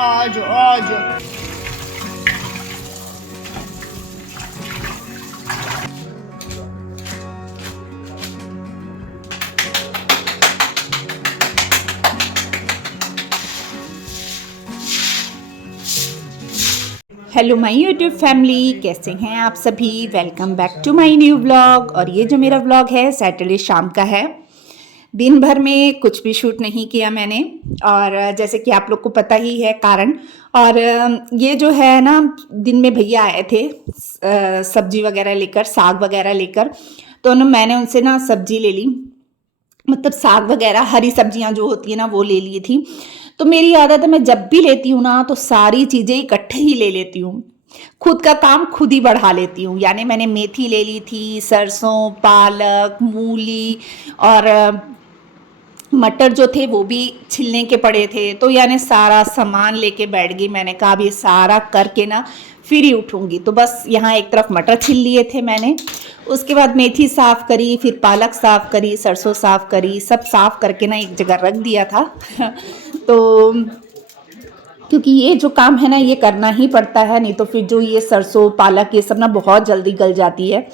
आज आज hello my YouTube family, कैसे हैं आप सभी। Welcome back to my new vlog. और ये जो मेरा व्लॉग है सैटरडे शाम का है। दिन भर में कुछ भी शूट नहीं किया मैंने, और जैसे कि आप लोग को पता ही है कारण। और ये जो है ना, दिन में भैया आए थे सब्जी वगैरह लेकर, साग वगैरह लेकर। तो मैंने उनसे ना सब्जी ले ली, मतलब साग वगैरह हरी सब्जियां जो होती है ना वो ले ली थी। तो मेरी आदत है, मैं जब भी लेती हूँ ना तो सारी चीज़ें इकट्ठे ही ले लेती हूँ, खुद का काम खुद ही बढ़ा लेती हूँ। यानी मैंने मेथी ले ली थी, सरसों, पालक, मूली और मटर जो थे वो भी छिलने के पड़े थे। तो यानी सारा सामान लेके बैठ गई। मैंने कहा अब ये सारा करके ना फिर ही उठूंगी। तो बस यहाँ एक तरफ मटर छिल लिए थे मैंने, उसके बाद मेथी साफ़ करी, फिर पालक साफ़ करी, सरसों साफ़ करी, सब साफ़ करके ना एक जगह रख दिया था तो क्योंकि ये जो काम है ना ये करना ही पड़ता है, नहीं तो फिर जो ये सरसों पालक ये सब ना बहुत जल्दी गल जाती है।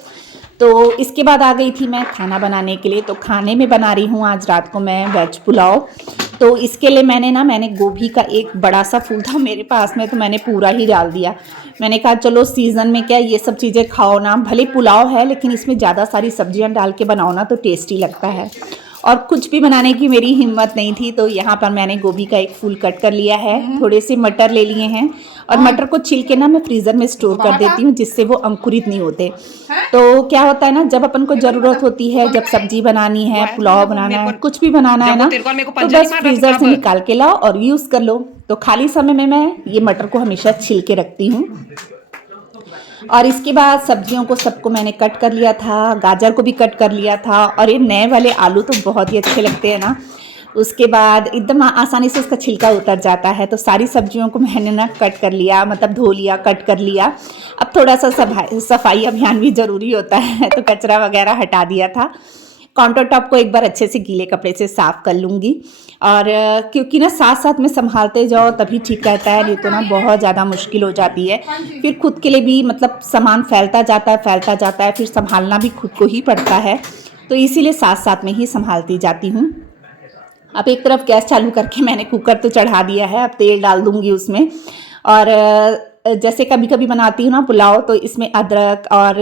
तो इसके बाद आ गई थी मैं खाना बनाने के लिए। तो खाने में बना रही हूँ आज रात को मैं वेज पुलाव। तो इसके लिए मैंने गोभी का एक बड़ा सा फूल था मेरे पास में, तो मैंने पूरा ही डाल दिया। मैंने कहा चलो सीज़न में क्या ये सब चीज़ें खाओ ना, भले पुलाव है लेकिन इसमें ज़्यादा सारी सब्जियां डाल के बनाओ ना तो टेस्टी लगता है। और कुछ भी बनाने की मेरी हिम्मत नहीं थी, तो यहाँ पर मैंने गोभी का एक फूल कट कर लिया है, थोड़े से मटर ले लिए हैं। और मटर को छिल के ना मैं फ्रीज़र में स्टोर कर देती हूँ जिससे वो अंकुरित नहीं होते। तो क्या होता है ना, जब अपन को ज़रूरत होती है, जब सब्जी बनानी है, पुलाव बनाना है, कुछ भी बनाना है ना, तो बस फ्रीज़र से निकाल के लाओ और यूज़ कर लो। तो खाली समय में मैं ये मटर को हमेशा छिल के रखती हूँ। और इसके बाद सब्जियों को सबको मैंने कट कर लिया था, गाजर को भी कट कर लिया था। और ये नए वाले आलू तो बहुत ही अच्छे लगते हैं ना। उसके बाद एकदम आसानी से इसका छिलका उतर जाता है। तो सारी सब्जियों को मैंने ना कट कर लिया, मतलब धो लिया, कट कर लिया। अब थोड़ा सा सफाई अभियान भी ज़रूरी होता है, तो कचरा वगैरह हटा दिया था। काउंटर टॉप को एक बार अच्छे से गीले कपड़े से साफ़ कर लूँगी। और क्योंकि ना साथ साथ में संभालते जाओ तभी ठीक रहता है, नहीं तो ना बहुत ज़्यादा मुश्किल हो जाती है। फिर खुद के लिए भी मतलब सामान फैलता जाता है, फिर संभालना भी खुद को ही पड़ता है। तो इसीलिए साथ साथ में ही संभालती जाती हूँ। अब एक तरफ गैस चालू करके मैंने कुकर तो चढ़ा दिया है, अब तेल डाल दूँगी उसमें। और जैसे कभी कभी बनाती हूँ ना पुलाव, तो इसमें अदरक और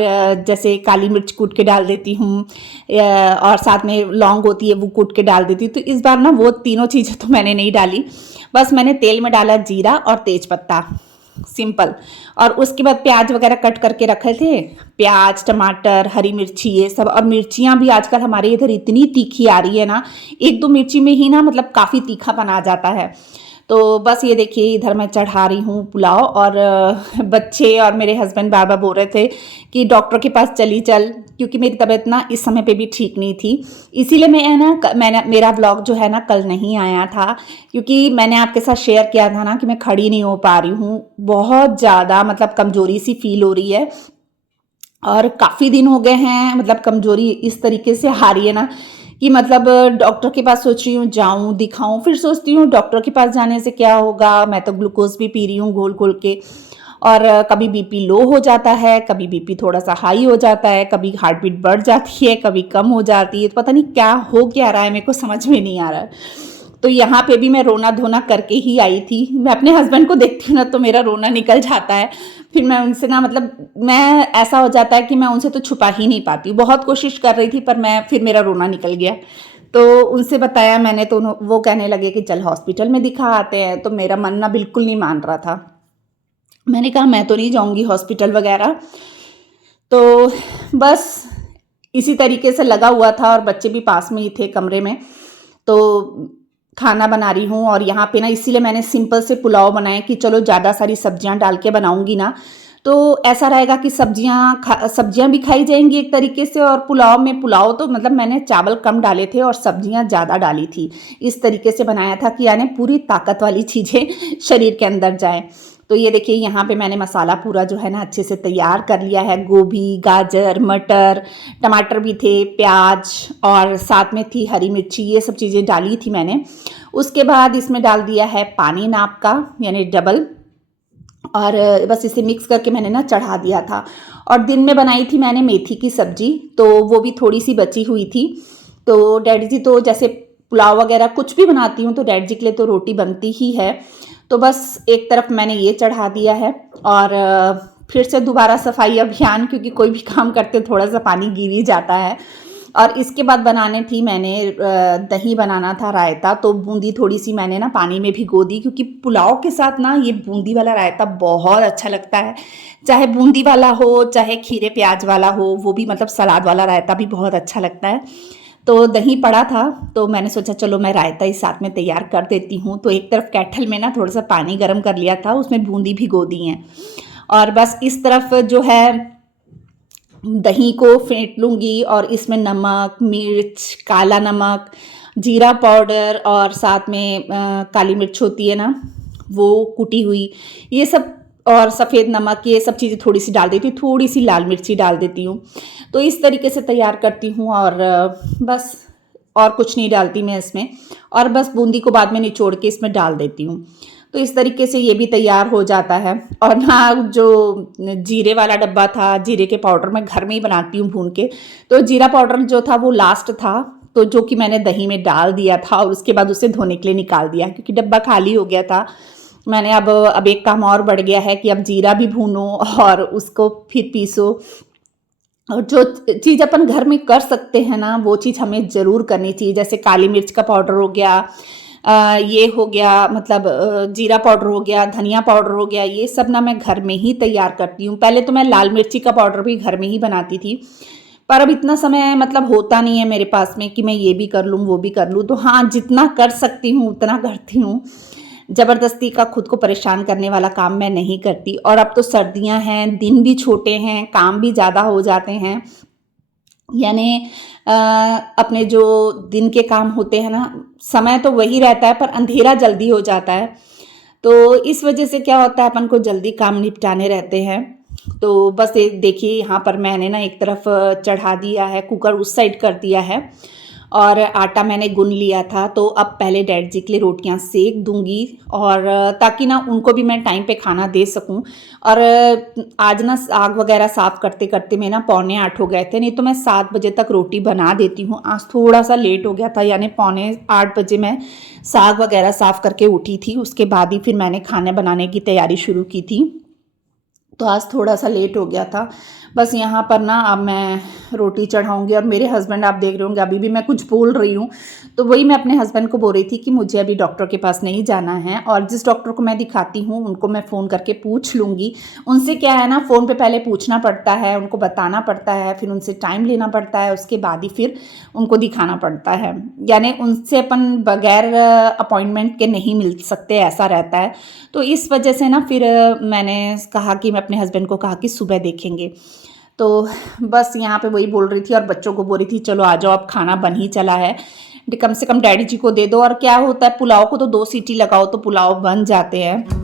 जैसे काली मिर्च कूट के डाल देती हूँ, और साथ में लौंग होती है वो कूट के डाल देती हूँ। तो इस बार ना वो तीनों चीज़ें तो मैंने नहीं डाली, बस मैंने तेल में डाला जीरा और तेज पत्ता, सिंपल। और उसके बाद प्याज वगैरह कट करके रखे थे, प्याज, टमाटर, हरी मिर्ची ये सब। और मिर्चियाँ भी आजकल हमारे इधर इतनी तीखी आ रही है ना, एक दो मिर्ची में ही ना मतलब काफ़ी तीखापन आ जाता है। तो बस ये देखिए इधर मैं चढ़ा रही हूँ पुलाव। और बच्चे और मेरे हस्बैंड बार बार बोल रहे थे कि डॉक्टर के पास चली चल, क्योंकि मेरी तबीयत ना इस समय पे भी ठीक नहीं थी। इसीलिए मैंने मेरा व्लॉग जो है ना कल नहीं आया था, क्योंकि मैंने आपके साथ शेयर किया था ना कि मैं खड़ी नहीं हो पा रही हूँ, बहुत ज़्यादा मतलब कमज़ोरी सी फील हो रही है। और काफ़ी दिन हो गए हैं, मतलब कमज़ोरी इस तरीके से आ रही है ना कि मतलब डॉक्टर के पास सोच रही हूँ जाऊँ दिखाऊँ, फिर सोचती हूँ डॉक्टर के पास जाने से क्या होगा, मैं तो ग्लूकोज भी पी रही हूँ घोल घोल के। और कभी बीपी लो हो जाता है, कभी बीपी थोड़ा सा हाई हो जाता है, कभी हार्ट बीट बढ़ जाती है, कभी कम हो जाती है। तो पता नहीं क्या हो क्या रहा है, मेरे को समझ में नहीं आ रहा है। तो यहाँ पे भी मैं रोना धोना करके ही आई थी। मैं अपने हस्बैंड को देखती हूँ ना तो मेरा रोना निकल जाता है। फिर मैं उनसे ना मतलब मैं ऐसा हो जाता है कि मैं उनसे तो छुपा ही नहीं पाती। बहुत कोशिश कर रही थी पर फिर मेरा रोना निकल गया। तो उनसे बताया मैंने, तो वो कहने लगे कि चल हॉस्पिटल में दिखा आते हैं। तो मेरा मन ना बिल्कुल नहीं मान रहा था। मैंने कहा मैं तो नहीं जाऊँगी हॉस्पिटल वगैरह। तो बस इसी तरीके से लगा हुआ था, और बच्चे भी पास में ही थे कमरे में। तो खाना बना रही हूँ, और यहाँ पे ना इसीलिए मैंने सिंपल से पुलाव बनाया कि चलो ज़्यादा सारी सब्जियाँ डाल के बनाऊँगी ना तो ऐसा रहेगा कि सब्जियाँ भी खाई जाएंगी एक तरीके से। और पुलाव तो मतलब मैंने चावल कम डाले थे और सब्जियाँ ज़्यादा डाली थी। इस तरीके से बनाया था कि यानी पूरी ताकत वाली चीज़ें शरीर के अंदर जाएँ। तो ये देखिए यहाँ पे मैंने मसाला पूरा जो है ना अच्छे से तैयार कर लिया है। गोभी, गाजर, मटर, टमाटर भी थे, प्याज और साथ में थी हरी मिर्ची, ये सब चीज़ें डाली थी मैंने। उसके बाद इसमें डाल दिया है पानी नाप का, यानी डबल, और बस इसे मिक्स करके मैंने ना चढ़ा दिया था। और दिन में बनाई थी मैंने मेथी की सब्जी, तो वो भी थोड़ी सी बची हुई थी। तो डैडी जी तो जैसे पुलाव वगैरह कुछ भी बनाती हूँ तो डैडी जी के लिए तो रोटी बनती ही है। तो बस एक तरफ मैंने ये चढ़ा दिया है और फिर से दोबारा सफाई अभियान, क्योंकि कोई भी काम करते थोड़ा सा पानी गिर ही जाता है। और इसके बाद बनाने थी मैंने दही बनाना था, रायता। तो बूंदी थोड़ी सी मैंने ना पानी में भिगो दी, क्योंकि पुलाव के साथ ना ये बूंदी वाला रायता बहुत अच्छा लगता है। चाहे बूंदी वाला हो, चाहे खीरे प्याज वाला हो, वो भी मतलब सलाद वाला रायता भी बहुत अच्छा लगता है। तो दही पड़ा था तो मैंने सोचा चलो मैं रायता इस साथ में तैयार कर देती हूँ। तो एक तरफ केटल में ना थोड़ा सा पानी गर्म कर लिया था, उसमें बूंदी भिगो दी हैं, और बस इस तरफ जो है दही को फेंट लूँगी और इसमें नमक, मिर्च, काला नमक, जीरा पाउडर और साथ में काली मिर्च होती है ना वो कुटी हुई, ये सब, और सफ़ेद नमक, ये सब चीज़ें थोड़ी सी डाल देती हूँ, थोड़ी सी लाल मिर्ची डाल देती हूँ। तो इस तरीके से तैयार करती हूँ और बस और कुछ नहीं डालती मैं इसमें, और बस बूंदी को बाद में निचोड़ के इसमें डाल देती हूँ। तो इस तरीके से ये भी तैयार हो जाता है। और ना जो जीरे वाला डब्बा था, जीरे के पाउडर मैं घर में ही बनाती हूँ भून के, तो जीरा पाउडर जो था वो लास्ट था, तो जो कि मैंने दही में डाल दिया था और उसके बाद उसे धोने के लिए निकाल दिया, क्योंकि डब्बा खाली हो गया था। मैंने अब एक काम और बढ़ गया है कि अब जीरा भी भूनो और उसको फिर पीसो। और जो चीज़ अपन घर में कर सकते हैं ना वो चीज़ हमें ज़रूर करनी चाहिए। जैसे काली मिर्च का पाउडर हो गया, ये हो गया, मतलब जीरा पाउडर हो गया, धनिया पाउडर हो गया, ये सब ना मैं घर में ही तैयार करती हूँ। पहले तो मैं लाल मिर्ची का पाउडर भी घर में ही बनाती थी, पर अब इतना समय मतलब होता नहीं है मेरे पास में कि मैं ये भी कर लूँ वो भी कर लूँ। तो हाँ, जितना कर सकती हूँ उतना करती हूँ। ज़बरदस्ती का खुद को परेशान करने वाला काम मैं नहीं करती। और अब तो सर्दियाँ हैं, दिन भी छोटे हैं, काम भी ज़्यादा हो जाते हैं, यानी अपने जो दिन के काम होते हैं ना, समय तो वही रहता है पर अंधेरा जल्दी हो जाता है। तो इस वजह से क्या होता है, अपन को जल्दी काम निपटाने रहते हैं। तो बस एक देखिए यहाँ पर मैंने ना एक तरफ चढ़ा दिया है, कुकर उस साइड कर दिया है, और आटा मैंने गूंद लिया था। तो अब पहले डैड जी के लिए रोटियां सेक दूंगी, और ताकि ना उनको भी मैं टाइम पे खाना दे सकूं। और आज ना साग वगैरह साफ़ करते करते मैं ना 7:45 हो गए थे, नहीं तो मैं 7 बजे तक रोटी बना देती हूँ। आज थोड़ा सा लेट हो गया था, यानी 7:45 बजे मैं साग वगैरह साफ़ करके उठी थी। उसके बाद ही फिर मैंने खाने बनाने की तैयारी शुरू की थी, तो आज थोड़ा सा लेट हो गया था। बस यहाँ पर ना अब मैं रोटी चढ़ाऊँगी, और मेरे हस्बैंड, आप देख रहे होंगे अभी भी मैं कुछ बोल रही हूँ, तो वही मैं अपने हस्बैंड को बोल रही थी कि मुझे अभी डॉक्टर के पास नहीं जाना है, और जिस डॉक्टर को मैं दिखाती हूँ उनको मैं फ़ोन करके पूछ लूँगी। उनसे क्या है ना, फ़ोन पे पहले पूछना पड़ता है, उनको बताना पड़ता है, फिर उनसे टाइम लेना पड़ता है, उसके बाद ही फिर उनको दिखाना पड़ता है। यानी उनसे अपन बगैर अपॉइंटमेंट के नहीं मिल सकते, ऐसा रहता है। तो इस वजह से ना फिर मैंने कहा कि मैं अपने हस्बैंड को कहा कि सुबह देखेंगे। तो बस यहाँ पे वही बोल रही थी, और बच्चों को बोल रही थी चलो आ जाओ, अब खाना बन ही चला है, कम से कम डैडी जी को दे दो। और क्या होता है, पुलाव को तो 2 सीटी लगाओ तो पुलाव बन जाते हैं।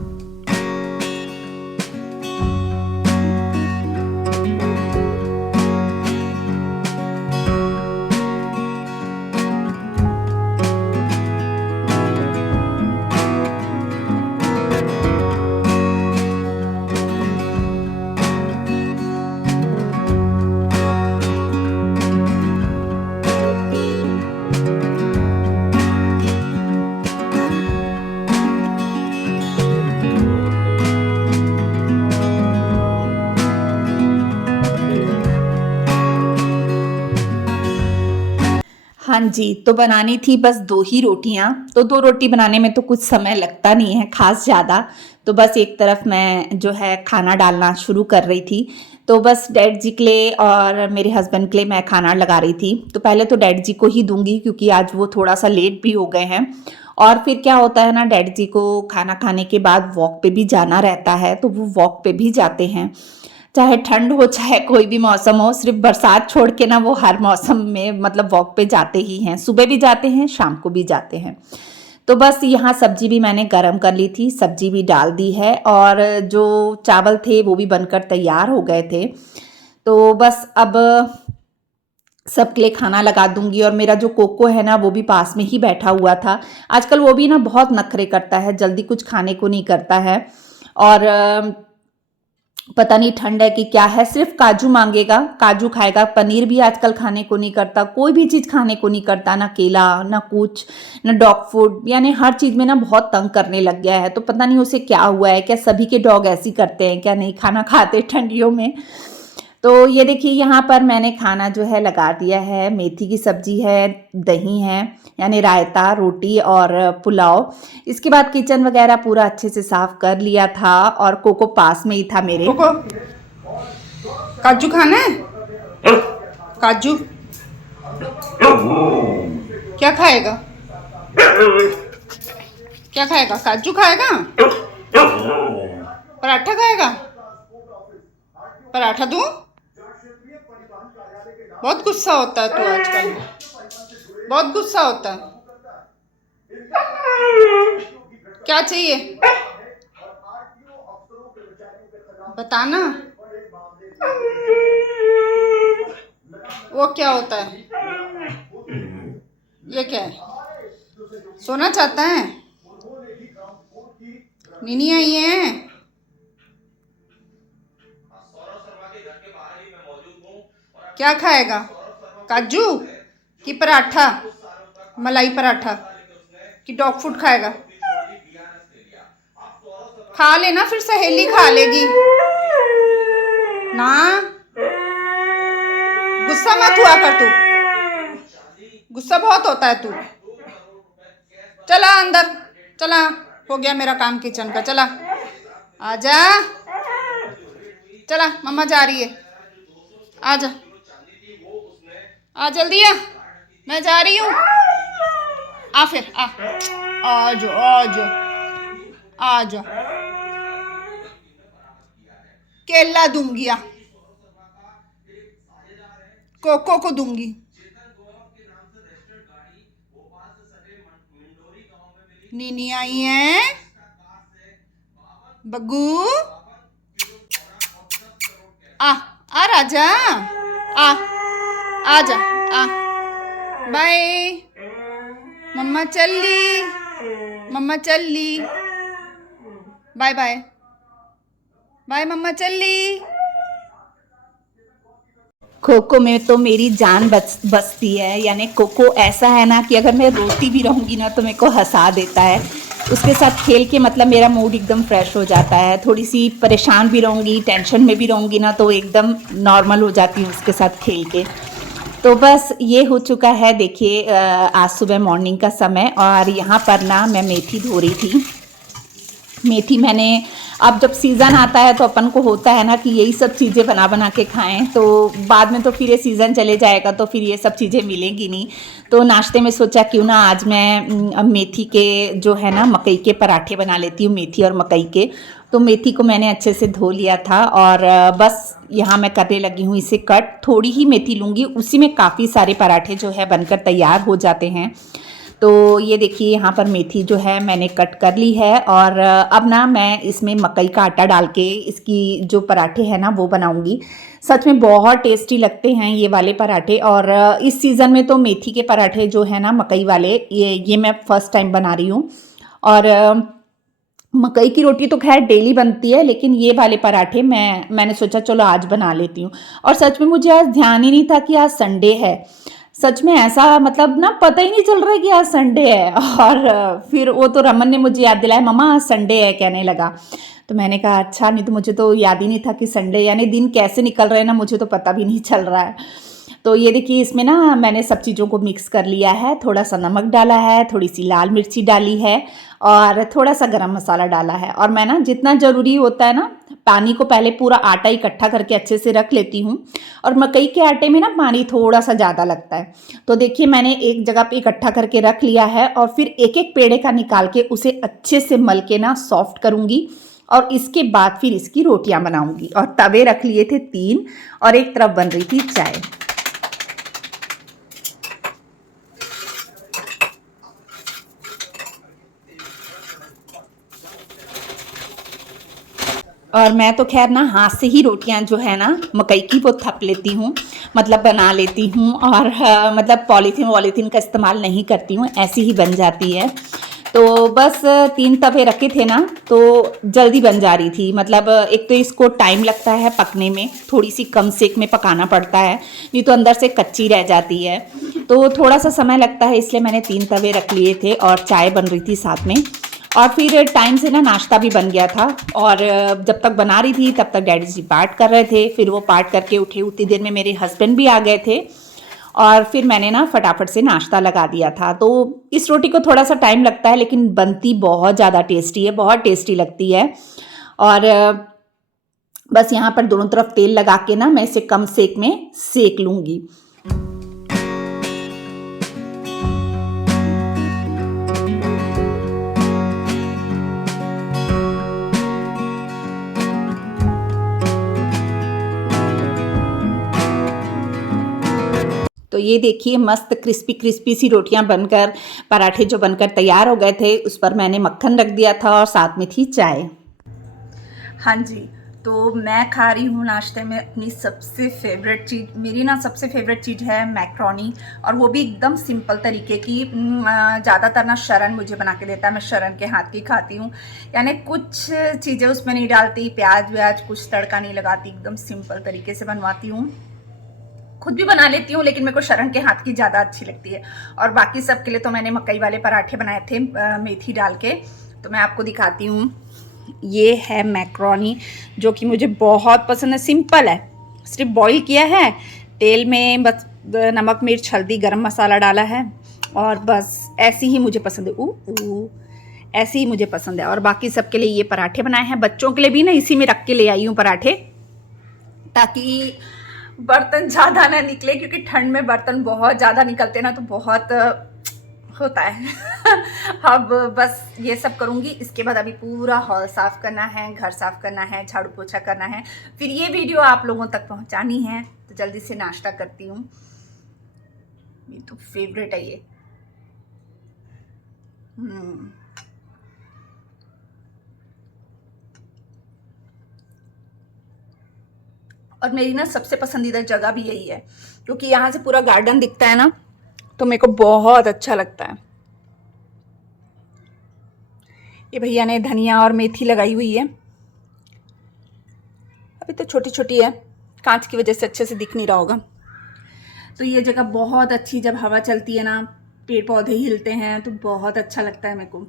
हाँ जी, तो बनानी थी बस 2 ही रोटियाँ, तो 2 रोटी बनाने में तो कुछ समय लगता नहीं है ख़ास ज़्यादा। तो बस एक तरफ मैं जो है खाना डालना शुरू कर रही थी, तो बस डैड जी के लिए और मेरे हस्बैंड के लिए मैं खाना लगा रही थी। तो पहले तो डैड जी को ही दूँगी, क्योंकि आज वो थोड़ा-सा लेट भी हो गए हैं। और फिर क्या होता है ना, डैड जी को खाना खाने के बाद वॉक पे भी जाना रहता है, तो वो वॉक पे भी जाते हैं। चाहे ठंड हो चाहे कोई भी मौसम हो, सिर्फ बरसात छोड़ के ना वो हर मौसम में मतलब वॉक पे जाते ही हैं, सुबह भी जाते हैं, शाम को भी जाते हैं। तो बस यहाँ सब्जी भी मैंने गरम कर ली थी, सब्जी भी डाल दी है और जो चावल थे वो भी बनकर तैयार हो गए थे। तो बस अब सबके लिए खाना लगा दूंगी। और मेरा जो कोको है ना वो भी पास में ही बैठा हुआ था। आजकल वो भी ना बहुत नखरे करता है, जल्दी कुछ खाने को नहीं करता है। और पता नहीं ठंड है कि क्या है, सिर्फ काजू मांगेगा, काजू खाएगा। पनीर भी आजकल खाने को नहीं करता, कोई भी चीज़ खाने को नहीं करता, ना केला ना कुछ, ना डॉग फूड, यानी हर चीज़ में ना बहुत तंग करने लग गया है। तो पता नहीं उसे क्या हुआ है, क्या सभी के डॉग ऐसी करते हैं क्या, नहीं खाना खाते ठंडियों में। तो ये देखिए यहाँ पर मैंने खाना जो है लगा दिया है। मेथी की सब्जी है, दही है, यानी रायता, रोटी और पुलाव। इसके बाद किचन वगैरह पूरा अच्छे से साफ कर लिया था और कोको पास में ही था मेरे। कोको काजू खाना है? काजू क्या खाएगा? क्या खाएगा? काजू खाएगा? पराठा खाएगा? पराठा दूं? बहुत गुस्सा होता है तू आजकल, बहुत गुस्सा होता है। क्या चाहिए बताना। वो क्या होता है? ये क्या है? सोना चाहता है? नीनी आई है? क्या खाएगा? काजू कि पराठा, मलाई पराठा कि डॉग फूड खाएगा? खा लेना, फिर सहेली खा लेगी ना। गुस्सा मत हुआ कर तू, गुस्सा बहुत होता है तू। चला अंदर, चला, हो गया मेरा काम किचन का, चला आजा, चला मम्मा जा रही है, आजा, आ जल्दी आ, मैं जा रही हूँ, आ फिर आ, आ जाओ आ जाओ आ जाओ, केला दूंगी, आ कोको को दूंगी। नीनी आई है? बग्गू आ राजा, आ जा, आ बाय, मम्मा चली, मम्मा चली, बाय बाय, बाय मम्मा चली। कोको में तो मेरी जान बसती है, यानी कोको ऐसा है ना कि अगर मैं रोती भी रहूँगी ना तो मेरे को हंसा देता है। उसके साथ खेल के मतलब मेरा मूड एकदम फ्रेश हो जाता है। थोड़ी सी परेशान भी रहूँगी, टेंशन में भी रहूँगी ना तो एकदम नॉर्मल हो जाती हूँ उसके साथ खेल के। तो बस ये हो चुका है, देखिए आज सुबह मॉर्निंग का समय। और यहाँ पर ना मैं मेथी धो रही थी। मेथी मैंने, अब जब सीज़न आता है तो अपन को होता है ना कि यही सब चीज़ें बना बना के खाएं, तो बाद में तो फिर ये सीज़न चले जाएगा तो फिर ये सब चीज़ें मिलेंगी नहीं। तो नाश्ते में सोचा क्यों ना आज मैं मेथी के जो है ना मकई के पराठे बना लेती हूँ, मेथी और मकई के। तो मेथी को मैंने अच्छे से धो लिया था और बस यहाँ मैं करने लगी हूँ इसे कट। थोड़ी ही मेथी लूँगी, उसी में काफ़ी सारे पराठे जो है बनकर तैयार हो जाते हैं। तो ये देखिए यहाँ पर मेथी जो है मैंने कट कर ली है और अब ना मैं इसमें मकई का आटा डाल के इसकी जो पराठे हैं ना वो बनाऊंगी। सच में बहुत टेस्टी लगते हैं ये वाले पराठे। और इस सीज़न में तो मेथी के पराठे जो है ना मकई वाले, ये मैं फ़र्स्ट टाइम बना रही हूँ। और मकई की रोटी तो खैर डेली बनती है, लेकिन ये वाले पराठे मैंने सोचा चलो आज बना लेती हूँ। और सच में मुझे आज ध्यान ही नहीं था कि आज संडे है। सच में ऐसा मतलब ना पता ही नहीं चल रहा है कि आज संडे है। और फिर वो तो रमन ने मुझे याद दिलाया, मम्मा आज संडे है कहने लगा। तो मैंने कहा अच्छा, नहीं तो मुझे तो याद ही नहीं था कि संडे, यानी दिन कैसे निकल रहे हैं ना मुझे तो पता भी नहीं चल रहा है। तो ये देखिए इसमें ना मैंने सब चीज़ों को मिक्स कर लिया है। थोड़ा सा नमक डाला है, थोड़ी सी लाल मिर्ची डाली है और थोड़ा सा गरम मसाला डाला है। और मैं ना जितना ज़रूरी होता है ना, पानी को पहले पूरा आटा इकट्ठा करके अच्छे से रख लेती हूँ। और मकई के आटे में ना पानी थोड़ा सा ज़्यादा लगता है। तो देखिए मैंने एक जगह पे इकट्ठा करके रख लिया है और फिर एक एक पेड़े का निकाल के उसे अच्छे से मल के ना सॉफ्ट करूँगी। और इसके बाद फिर इसकी रोटियां बनाऊंगी। और तवे रख लिए थे 3 और एक तरफ बन रही थी चाय। और मैं तो खैर ना हाथ से ही रोटियां जो है ना मकई की वो थप लेती हूँ, मतलब बना लेती हूँ। और मतलब पॉलीथीन वॉलीथीन का इस्तेमाल नहीं करती हूँ, ऐसी ही बन जाती है। तो बस 3 तवे रखे थे ना तो जल्दी बन जा रही थी। मतलब एक तो इसको टाइम लगता है पकने में, थोड़ी सी कम सेक में पकाना पड़ता है, नहीं तो अंदर से कच्ची रह जाती है। तो थोड़ा सा समय लगता है, इसलिए मैंने 3 तवे रख लिए थे और चाय बन रही थी साथ में। और फिर टाइम से ना नाश्ता भी बन गया था। और जब तक बना रही थी तब तक डैडी जी पाठ कर रहे थे। फिर वो पाठ करके उठे, उतनी देर में मेरे हस्बैंड भी आ गए थे और फिर मैंने ना फटाफट से नाश्ता लगा दिया था। तो इस रोटी को थोड़ा सा टाइम लगता है लेकिन बनती बहुत ज़्यादा टेस्टी है, बहुत टेस्टी लगती है। और बस यहाँ पर दोनों तरफ तेल लगा के ना मैं इसे कम सेक में सेक लूँगी। तो ये देखिए मस्त क्रिस्पी क्रिस्पी सी रोटियां बनकर, पराठे जो बनकर तैयार हो गए थे, उस पर मैंने मक्खन रख दिया था और साथ में थी चाय। हाँ जी, तो मैं खा रही हूँ नाश्ते में अपनी सबसे फेवरेट चीज़। मेरी ना सबसे फेवरेट चीज़ है मैक्रोनी, और वो भी एकदम सिंपल तरीके की। ज़्यादातर ना शरण मुझे बना के देता है, मैं शरण के हाथ की खाती हूँ। यानी कुछ चीज़ें उसमें नहीं डालती, प्याज व्याज कुछ तड़का नहीं लगाती, एकदम सिंपल तरीके से बनवाती हूँ। खुद भी बना लेती हूँ लेकिन मेरे को शरण के हाथ की ज़्यादा अच्छी लगती है। और बाकी सब के लिए तो मैंने मकई वाले पराठे बनाए थे मेथी डाल के, तो मैं आपको दिखाती हूँ। ये है मैक्रोनी जो कि मुझे बहुत पसंद है। सिंपल है, सिर्फ बॉईल किया है, तेल में बस नमक मिर्च हल्दी गरम मसाला डाला है और बस ऐसी ही मुझे पसंद है। ऐसी ही मुझे पसंद है। और बाकी सबके लिए ये पराठे बनाए हैं, बच्चों के लिए भी ना इसी में रख के ले आई हूँ पराठे, ताकि बर्तन ज़्यादा ना निकले, क्योंकि ठंड में बर्तन बहुत ज़्यादा निकलते ना तो बहुत होता है। अब बस ये सब करूँगी, इसके बाद अभी पूरा हॉल साफ़ करना है, घर साफ़ करना है, झाड़ू पोछा करना है, फिर ये वीडियो आप लोगों तक पहुँचानी है। तो जल्दी से नाश्ता करती हूँ, ये तो फेवरेट है ये। और मेरी ना सबसे पसंदीदा जगह भी यही है, क्योंकि यहाँ से पूरा गार्डन दिखता है ना, तो मेरे को बहुत अच्छा लगता है। ये भैया ने धनिया और मेथी लगाई हुई है, अभी तो छोटी छोटी है, कांच की वजह से अच्छे से दिख नहीं रहा होगा। तो ये जगह बहुत अच्छी, जब हवा चलती है ना, पेड़ पौधे हिलते हैं तो बहुत अच्छा लगता है मेरे को।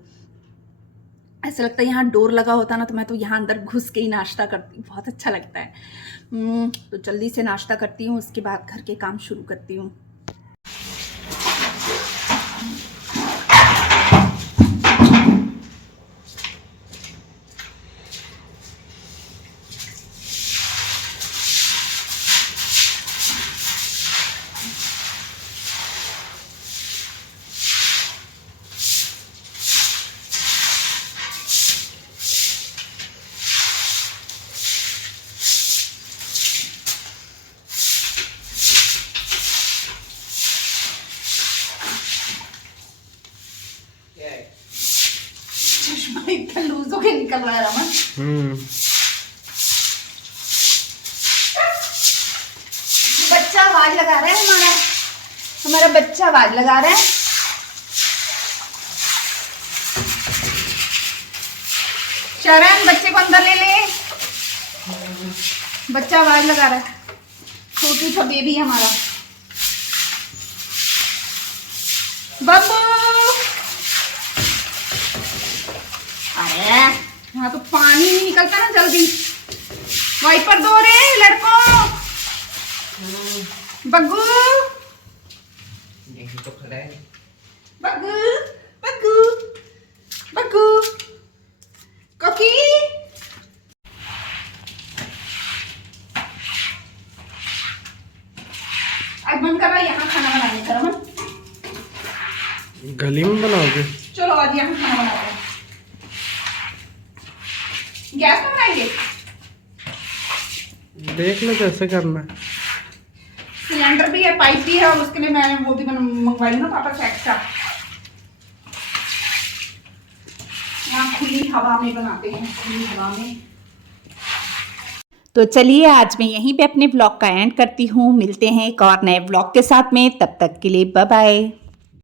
ऐसा लगता है यहाँ डोर लगा होता ना तो मैं तो यहाँ अंदर घुस के ही नाश्ता करती हूँ, बहुत अच्छा लगता है। तो जल्दी से नाश्ता करती हूँ, उसके बाद घर के काम शुरू करती हूँ। चश्मा इतना लूज होके निकल रहा है रमन। बच्चा आवाज लगा रहा है, हमारा बच्चा आवाज लगा रहा है। शरण बच्चे को अंदर ले ले, बच्चा आवाज लगा रहा है, छोटू सा बेबी हमारा बब्बू। अरे यहाँ तो पानी नहीं निकलता ना जल्दी, वाइपर दो रे लड़कों। बग्गू बग्गू बग्गू बग्गू कोकी। आज मन कर रहा है यहाँ खाना बनाने का रमन। गली में बनाओगे? चलो आज यहाँ खाना बनाते हैं। गैस में बनाएंगे, देख लो कैसे करना है। सिलेंडर भी है, पाइप भी है, और उसके लिए मैं वो भी मंगवाई ना पापा से एक्स्ट्रा। यहाँ खुली हवा में बनाते हैं, खुली हवा में। तो चलिए आज मैं यहीं पे अपने ब्लॉग का एंड करती हूँ। मिलते हैं एक और नए ब्लॉग के साथ में, तब तक के लिए बाय बाय।